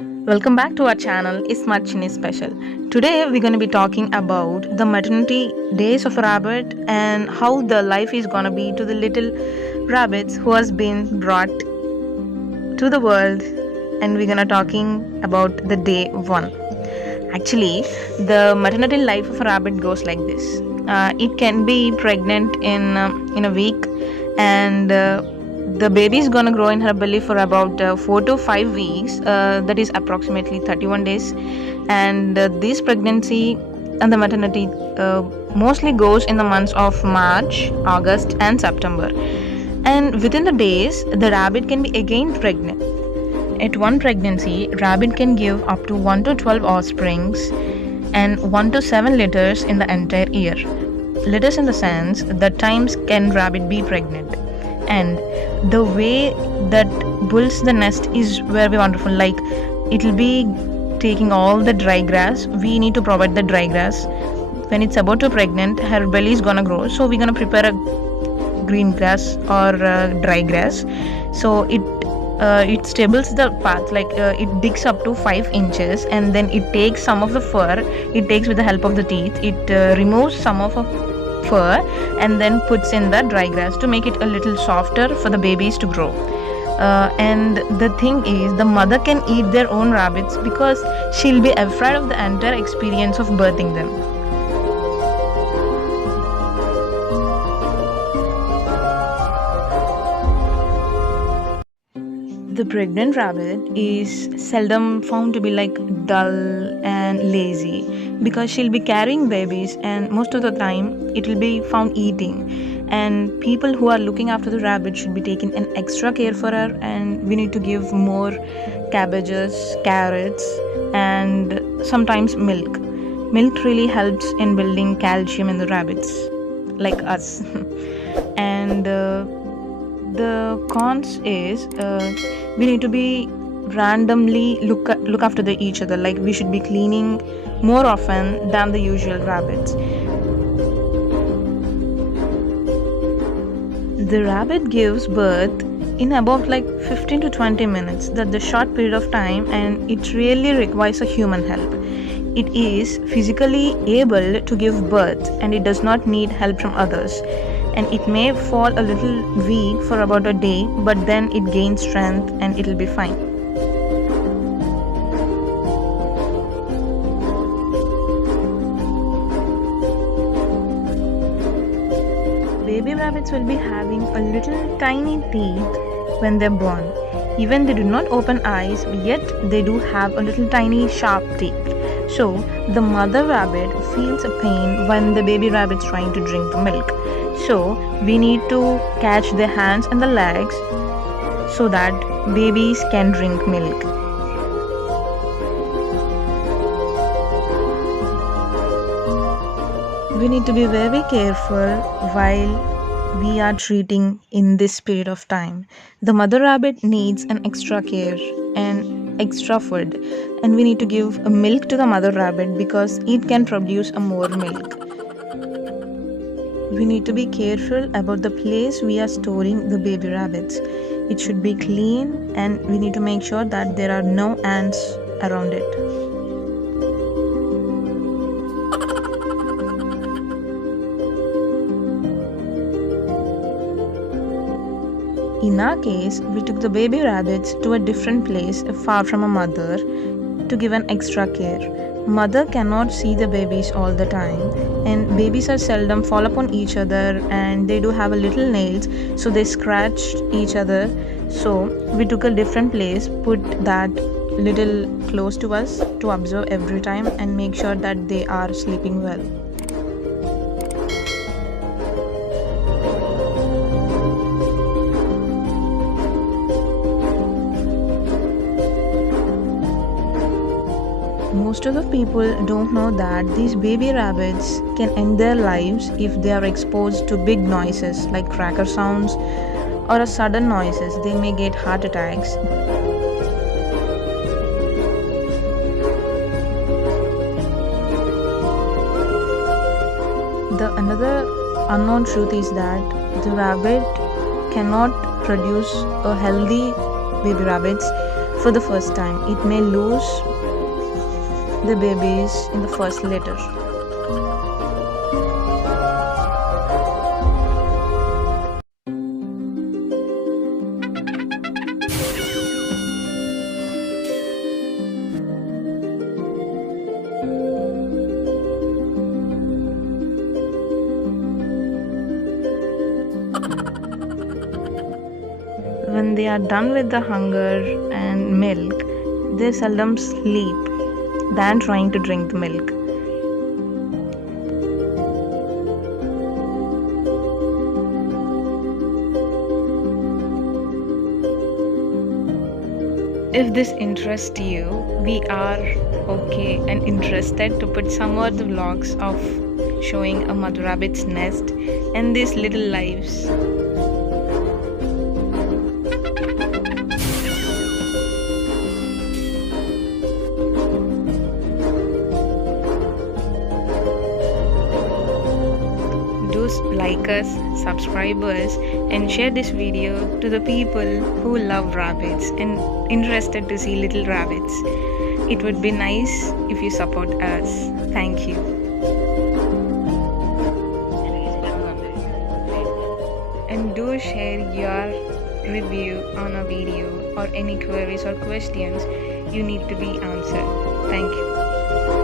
Welcome back to our channel, Ismat Chini Special. Today we're going to be talking about the maternity days of a rabbit and how the life is going to be to the little rabbits who has been brought to the world, and we're going to talking about the day 1. Actually, the maternity life of a rabbit goes like this. It can be pregnant in a week, and the baby is gonna grow in her belly for about 4 to 5 weeks. That is approximately 31 days. And this pregnancy and the maternity mostly goes in the months of March, August, and September. And within the days, the rabbit can be again pregnant. At one pregnancy, rabbit can give up to 1 to 12 offsprings and 1 to 7 litters in the entire year. Litters in the sense that times can rabbit be pregnant. And the way that builds the nest is very wonderful. Like, it will be taking all the dry grass. We need to provide the dry grass. When it's about to pregnant, her belly is gonna grow, so we're gonna prepare a green grass or dry grass. So it stables the path, like it digs up to 5 inches, and then it takes some of the fur. It takes with the help of the teeth. It removes some of fur and then puts in the dry grass to make it a little softer for the babies to grow. And the thing is, the mother can eat their own rabbits because she'll be afraid of the entire experience of birthing them. The pregnant rabbit is seldom found to be like dull and lazy because she'll be carrying babies, and most of the time it will be found eating. And people who are looking after the rabbit should be taking an extra care for her, and we need to give more cabbages, carrots, and sometimes milk. Milk really helps in building calcium in the rabbits, like us. And the cons is we need to be randomly look after each other. Like, we should be cleaning more often than the usual rabbits. The rabbit gives birth in about like 15 to 20 minutes. That's the short period of time, and it really requires a human help. It is physically able to give birth, and it does not need help from others. And it may fall a little weak for about a day, but then it gains strength and it'll be fine. Baby rabbits will be having a little tiny teeth when they're born. Even they do not open eyes, yet they do have a little tiny sharp teeth. So the mother rabbit feels a pain when the baby rabbit's trying to drink the milk. So we need to catch their hands and the legs so that babies can drink milk. We need to be very careful while we are treating in this period of time. The mother rabbit needs an extra care and extra food, and we need to give a milk to the mother rabbit because it can produce a more milk. We need to be careful about the place we are storing the baby rabbits. It should be clean, and we need to make sure that there are no ants around it. In our case, we took the baby rabbits to a different place far from a mother to give an extra care. Mother cannot see the babies all the time, and babies are seldom fall upon each other, and they do have a little nails, so they scratched each other. So we took a different place, put that little close to us to observe every time and make sure that they are sleeping well. Most of the people don't know that these baby rabbits can end their lives if they are exposed to big noises like cracker sounds or a sudden noises. They may get heart attacks. The another unknown truth is that the rabbit cannot produce a healthy baby rabbits for the first time. It may lose the babies in the first litter. When they are done with the hunger and milk, they seldom sleep than trying to drink the milk. If this interests you, we are okay and interested to put some more the vlogs of showing a mother rabbit's nest and these little lives. Do like us, subscribe us, and share this video to the people who love rabbits and interested to see little rabbits. It would be nice if you support us. Thank you. And do share your review on a video or any queries or questions you need to be answered. Thank you.